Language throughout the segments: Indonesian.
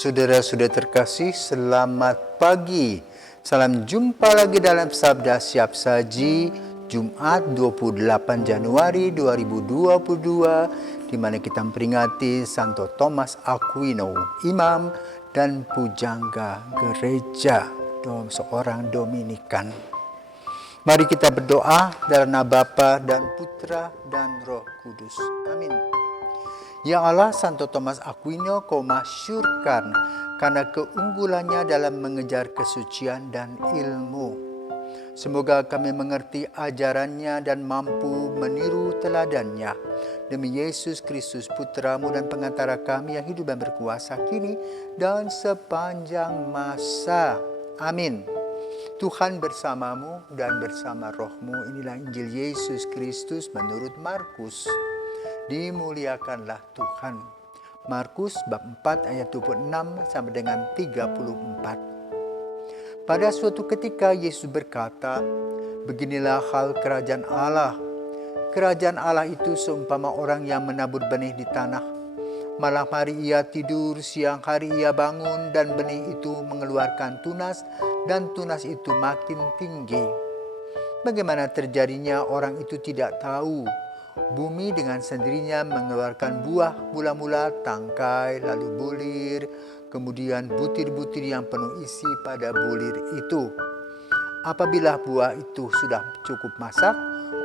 Saudara-saudara terkasih, selamat pagi. Salam jumpa lagi dalam Sabda Siap Saji, Jumat 28 Januari 2022, di mana kita memperingati Santo Thomas Aquino, imam dan pujangga gereja, seorang Dominikan. Mari kita berdoa dalam nama Bapa dan Putra dan Roh Kudus. Amin. Ya Allah, Santo Thomas Aquino kau masyhurkan karena keunggulannya dalam mengejar kesucian dan ilmu. Semoga kami mengerti ajarannya dan mampu meniru teladannya. Demi Yesus Kristus, Putramu dan pengantara kami yang hidup dan berkuasa kini dan sepanjang masa. Amin. Tuhan bersamamu dan bersama rohmu. Inilah Injil Yesus Kristus menurut Markus. Dimuliakanlah Tuhan. Markus bab 4 ayat 26 sampai dengan 34. Pada suatu ketika Yesus berkata, "Beginilah hal kerajaan Allah. Kerajaan Allah itu seumpama orang yang menabur benih di tanah. Malam hari ia tidur, siang hari ia bangun, dan benih itu mengeluarkan tunas, dan tunas itu makin tinggi. Bagaimana terjadinya orang itu tidak tahu. Bumi dengan sendirinya mengeluarkan buah, mula-mula tangkai, lalu bulir, kemudian butir-butir yang penuh isi pada bulir itu. Apabila buah itu sudah cukup masak,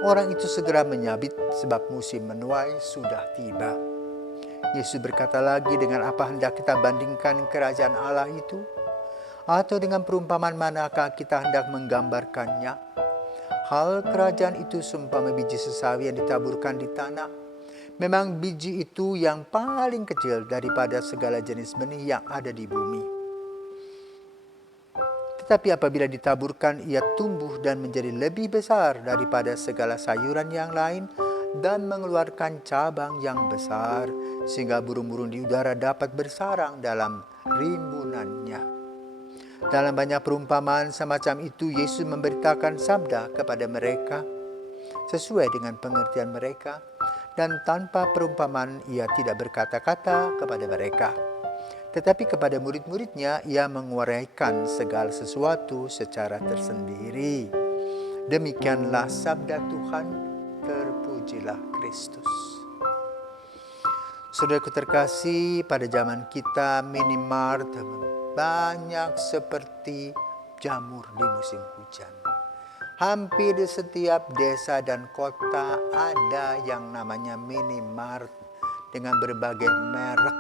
orang itu segera menyabit sebab musim menuai sudah tiba." Yesus berkata lagi, "Dengan apa hendak kita bandingkan kerajaan Allah itu? Atau dengan perumpamaan manakah kita hendak menggambarkannya? Hal kerajaan itu seumpama biji sesawi yang ditaburkan di tanah. Memang biji itu yang paling kecil daripada segala jenis benih yang ada di bumi. Tetapi apabila ditaburkan, ia tumbuh dan menjadi lebih besar daripada segala sayuran yang lain dan mengeluarkan cabang yang besar, sehingga burung-burung di udara dapat bersarang dalam rimbunannya." Dalam banyak perumpamaan semacam itu, Yesus memberitakan sabda kepada mereka sesuai dengan pengertian mereka, dan tanpa perumpamaan ia tidak berkata-kata kepada mereka. Tetapi kepada murid-muridnya ia menguraikan segala sesuatu secara tersendiri. Demikianlah sabda Tuhan, terpujilah Kristus. Saudaraku terkasih, pada zaman kita minimart banyak seperti jamur di musim hujan. Hampir di setiap desa dan kota ada yang namanya minimart dengan berbagai merek.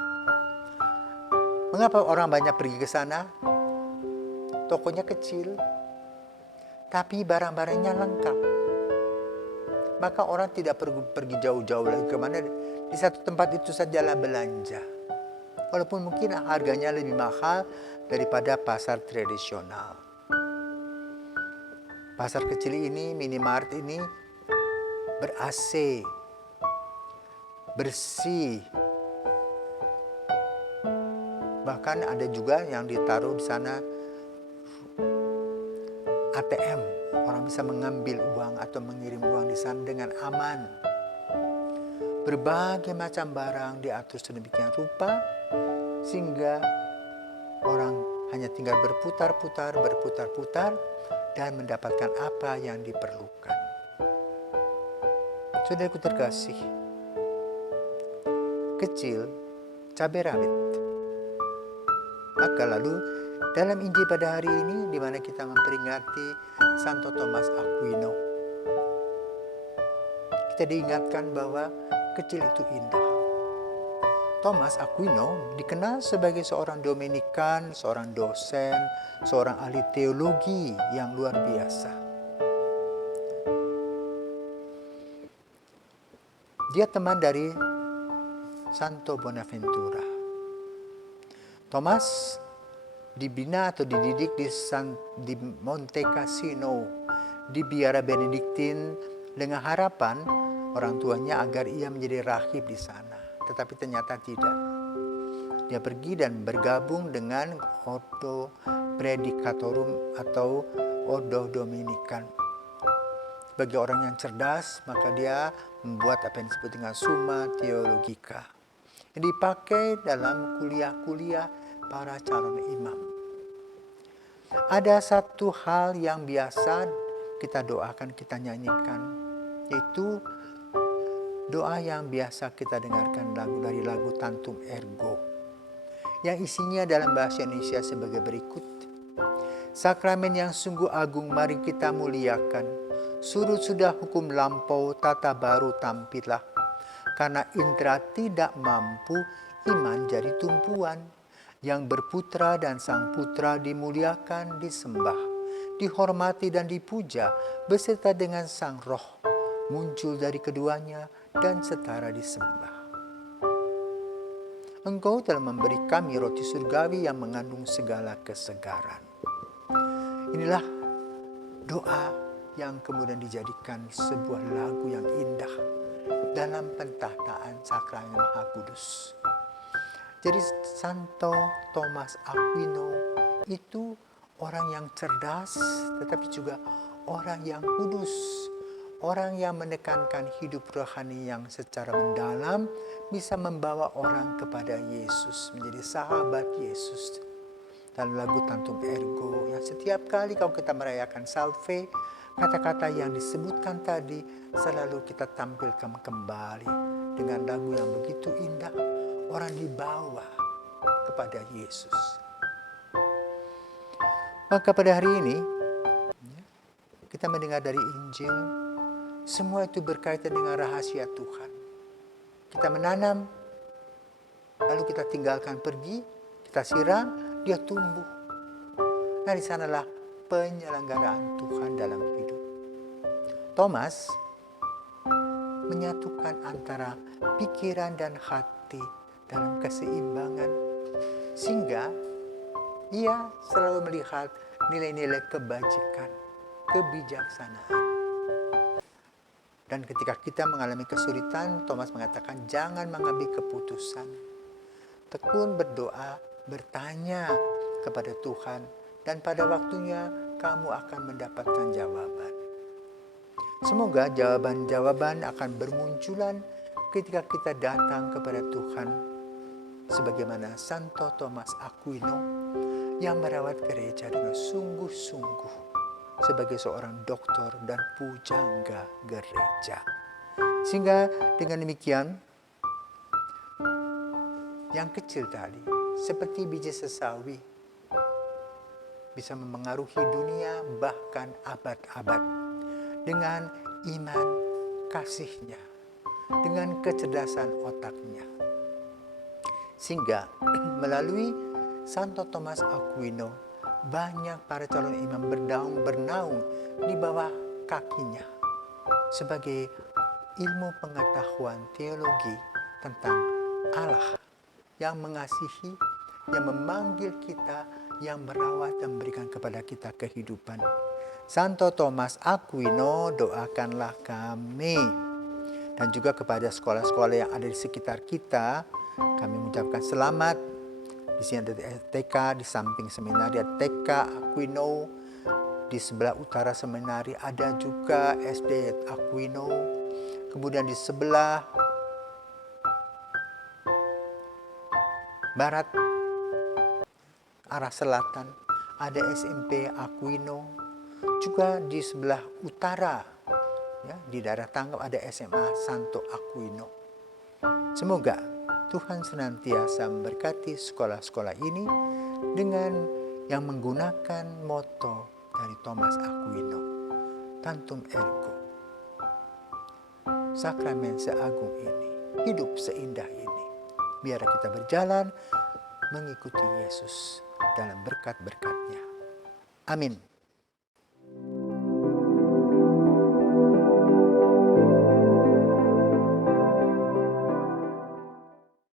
Mengapa orang banyak pergi ke sana? Tokonya kecil, tapi barang-barangnya lengkap. Maka orang tidak pergi jauh-jauh lagi kemana. Di satu tempat itu sajalah belanja. Walaupun mungkin harganya lebih mahal daripada pasar tradisional. Pasar kecil ini, minimart ini ber-AC, bersih. Bahkan ada juga yang ditaruh di sana ATM. Orang bisa mengambil uang atau mengirim uang di sana dengan aman. Berbagai macam barang diatur sedemikian rupa sehingga orang hanya tinggal berputar-putar dan mendapatkan apa yang diperlukan. Saudaraku terkasih, kecil cabai rawit. Maka lalu dalam Injil pada hari ini, di mana kita memperingati Santo Thomas Aquino, kita diingatkan bahwa kecil itu indah. Thomas Aquino dikenal sebagai seorang Dominikan, seorang dosen, seorang ahli teologi yang luar biasa. Dia teman dari Santo Bonaventura. Thomas dibina atau dididik di Monte Cassino, di biara Benediktin, dengan harapan orang tuanya agar ia menjadi rahib di sana. Tetapi ternyata tidak. Dia pergi dan bergabung dengan Ordo Predicatorum atau Ordo Dominikan. Bagi orang yang cerdas, maka dia membuat apa yang disebut dengan Summa Theologica, yang dipakai dalam kuliah-kuliah para calon imam. Ada satu hal yang biasa kita doakan, kita nyanyikan, yaitu doa yang biasa kita dengarkan dari lagu Tantum Ergo, yang isinya dalam bahasa Indonesia sebagai berikut. Sakramen yang sungguh agung mari kita muliakan, surut sudah hukum lampau, tata baru tampillah. Karena indera tidak mampu, iman jadi tumpuan. Yang berputra dan sang putra dimuliakan, disembah, dihormati dan dipuja, beserta dengan sang roh, muncul dari keduanya dan setara disembah. Engkau telah memberi kami roti surgawi yang mengandung segala kesegaran. Inilah doa yang kemudian dijadikan sebuah lagu yang indah dalam pentahtaan sakramen Maha Kudus. Jadi Santo Thomas Aquino itu orang yang cerdas, tetapi juga orang yang kudus, orang yang menekankan hidup rohani yang secara mendalam bisa membawa orang kepada Yesus, menjadi sahabat Yesus. Dalam lagu Tantum Ergo yang setiap kali kalau kita merayakan Salve, kata-kata yang disebutkan tadi selalu kita tampilkan kembali dengan lagu yang begitu indah. Orang dibawa kepada Yesus. Maka pada hari ini kita mendengar dari Injil, semua itu berkaitan dengan rahasia Tuhan. Kita menanam, lalu kita tinggalkan pergi, kita siram, dia tumbuh. Nah, di sanalah penyelenggaraan Tuhan dalam hidup. Thomas menyatukan antara pikiran dan hati dalam keseimbangan, sehingga ia selalu melihat nilai-nilai kebajikan, kebijaksanaan. Dan ketika kita mengalami kesulitan, Thomas mengatakan jangan mengambil keputusan. Tekun berdoa, bertanya kepada Tuhan, dan pada waktunya kamu akan mendapatkan jawaban. Semoga jawaban-jawaban akan bermunculan ketika kita datang kepada Tuhan, sebagaimana Santo Thomas Aquino yang merawat gereja dengan sungguh-sungguh sebagai seorang doktor dan pujangga gereja. Sehingga dengan demikian, yang kecil tadi seperti biji sesawi bisa memengaruhi dunia bahkan abad-abad dengan iman kasihnya, dengan kecerdasan otaknya. Sehingga melalui Santo Thomas Aquino, banyak para calon imam bernaung di bawah kakinya sebagai ilmu pengetahuan teologi tentang Allah yang mengasihi, yang memanggil kita, yang merawat dan memberikan kepada kita kehidupan. Santo Thomas Aquino, doakanlah kami. Dan juga kepada sekolah-sekolah yang ada di sekitar kita, kami mengucapkan selamat. Di sini ada TK, di samping seminari ada TK Aquino, di sebelah utara seminari ada juga SD Aquino, kemudian di sebelah barat arah selatan ada SMP Aquino, juga di sebelah utara ya, di daerah Tanggap ada SMA Santo Aquino. Semoga Tuhan senantiasa memberkati sekolah-sekolah ini dengan yang menggunakan moto dari Thomas Aquino, Tantum Ergo. Sakramen seagung ini, hidup seindah ini, biar kita berjalan mengikuti Yesus dalam berkat-berkat-Nya. Amin.